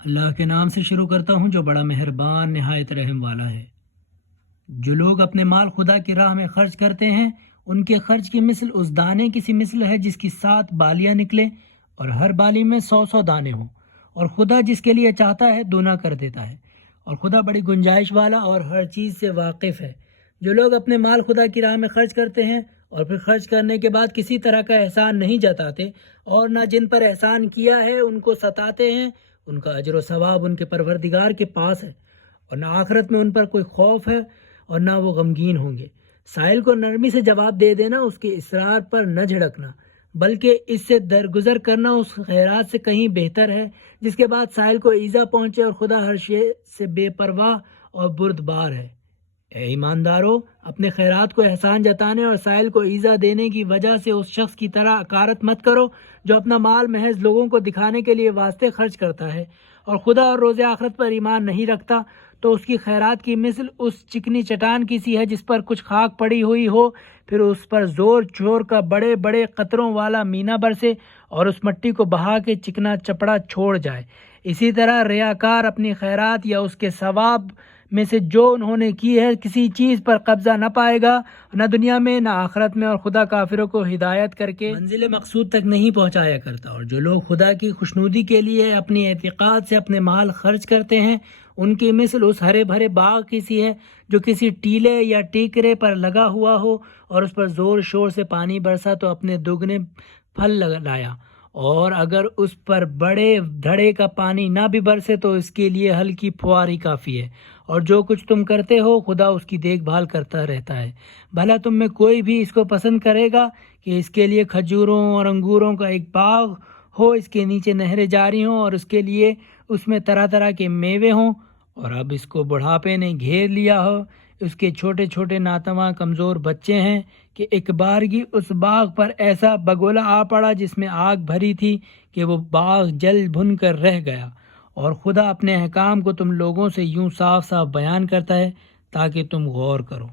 اللہ کے نام سے شروع کرتا ہوں جو بڑا مہربان نہایت رحم والا ہے۔ جو لوگ اپنے مال خدا کی راہ میں خرچ کرتے ہیں ان کے خرچ کی مثل اس دانے کی سی مثل ہے جس کی 7 بالیاں نکلیں اور ہر بالی میں 100 دانے ہوں، اور خدا جس کے لیے چاہتا ہے دونا کر دیتا ہے، اور خدا بڑی گنجائش والا اور ہر چیز سے واقف ہے۔ جو لوگ اپنے مال خدا کی راہ میں خرچ کرتے ہیں اور پھر خرچ کرنے کے بعد کسی طرح کا احسان نہیں جتاتے اور نہ جن پر احسان کیا ہے ان کو ستاتے ہیں، ان کا اجر و ثواب ان کے پروردگار کے پاس ہے، اور نہ آخرت میں ان پر کوئی خوف ہے اور نہ وہ غمگین ہوں گے۔ سائل کو نرمی سے جواب دے دینا، اس کے اصرار پر نہ جھڑکنا، بلکہ اس سے درگزر کرنا اس خیرات سے کہیں بہتر ہے جس کے بعد سائل کو ایذا پہنچے، اور خدا ہر شے سے بے پرواہ اور بردبار ہے۔ اے ایماندارو، اپنے خیرات کو احسان جتانے اور سائل کو ایذا دینے کی وجہ سے اس شخص کی طرح اکارت مت کرو جو اپنا مال محض لوگوں کو دکھانے کے لیے واسطے خرچ کرتا ہے اور خدا اور روز آخرت پر ایمان نہیں رکھتا، تو اس کی خیرات کی مثل اس چکنی چٹان کی سی ہے جس پر کچھ خاک پڑی ہوئی ہو، پھر اس پر زور چور کا بڑے بڑے قطروں والا مینا برسے اور اس مٹی کو بہا کے چکنا چپڑا چھوڑ جائے۔ اسی طرح ریاکار اپنی خیرات یا اس کے ثواب میں سے جو انہوں نے کی ہے کسی چیز پر قبضہ نہ پائے گا، نہ دنیا میں نہ آخرت میں، اور خدا کافروں کو ہدایت کر کے منزل مقصود تک نہیں پہنچایا کرتا۔ اور جو لوگ خدا کی خوشنودی کے لیے اپنی اعتقاد سے اپنے مال خرچ کرتے ہیں ان کی مثل اس ہرے بھرے باغ کی سی ہے جو کسی ٹیلے یا ٹیکرے پر لگا ہوا ہو، اور اس پر زور شور سے پانی برسا تو اپنے دگنے پھل لایا، اور اگر اس پر بڑے دھڑے کا پانی نہ بھی برسے تو اس کے لیے ہلکی پھواری کافی ہے۔ اور جو کچھ تم کرتے ہو خدا اس کی دیکھ بھال کرتا رہتا ہے۔ بھلا تم میں کوئی بھی اس کو پسند کرے گا کہ اس کے لیے کھجوروں اور انگوروں کا ایک باغ ہو، اس کے نیچے نہریں جاری ہوں اور اس کے لیے اس میں طرح طرح کے میوے ہوں، اور اب اس کو بڑھاپے نے گھیر لیا ہو، اس کے چھوٹے چھوٹے ناتواں کمزور بچے ہیں کہ ایک بارگی اس باغ پر ایسا بگولا آ پڑا جس میں آگ بھری تھی کہ وہ باغ جل بھن کر رہ گیا۔ اور خدا اپنے احکام کو تم لوگوں سے یوں صاف صاف بیان کرتا ہے تاکہ تم غور کرو۔